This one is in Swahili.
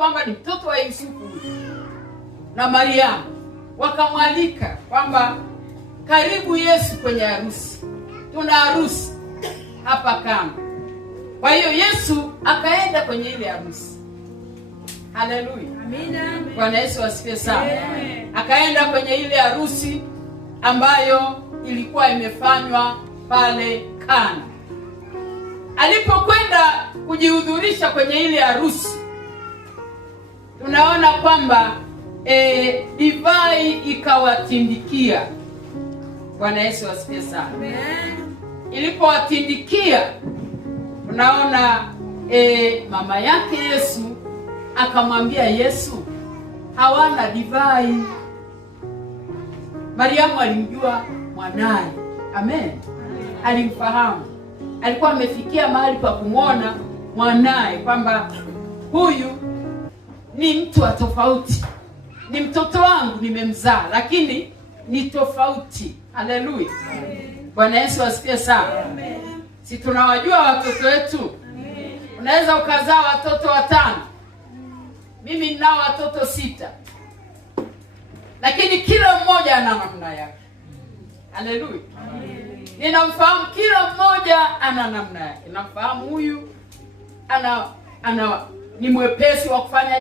kwamba ni mtoto wa Yusufu na Mariamu. Wakamwalika kwamba karibu Yesu kwenye harusi, tuna harusi hapa kama. Kwa hiyo Yesu akaenda kwenye ile harusi. Haleluya, amina. Bwana Yesu asifiwe sana. Akaenda kwenye ile harusi ambayo ilikuwa imefanywa pale Kana. Alipokwenda kujihudhurisha kwenye ile harusi, tunaona kwamba divai ikawatindikia. Bwana Yesu asifiwe sana. Ilipowatindikia, tunaona mama yake Yesu akamwambia Yesu, hawana divai. Mariamu alimjua mwanaye. Amen. Alimfahamu. Alikuwa amefikia mahali pa kumwona mwanaye kwamba huyu ni mtu wa tofauti. Ni mtoto wangu nimemzaa, lakini ni tofauti. Haleluya. Bwana Yesu asifiwe sana. Si tunawajua watoto wetu? Unaweza ukazaa watoto 5. Mimi ninao watoto 6. Lakini kila mmoja ana namna yake. Haleluya. Ninamfahamu kila mmoja ana namna yake. Namfahamu huyu ni mwepesi wa kufanya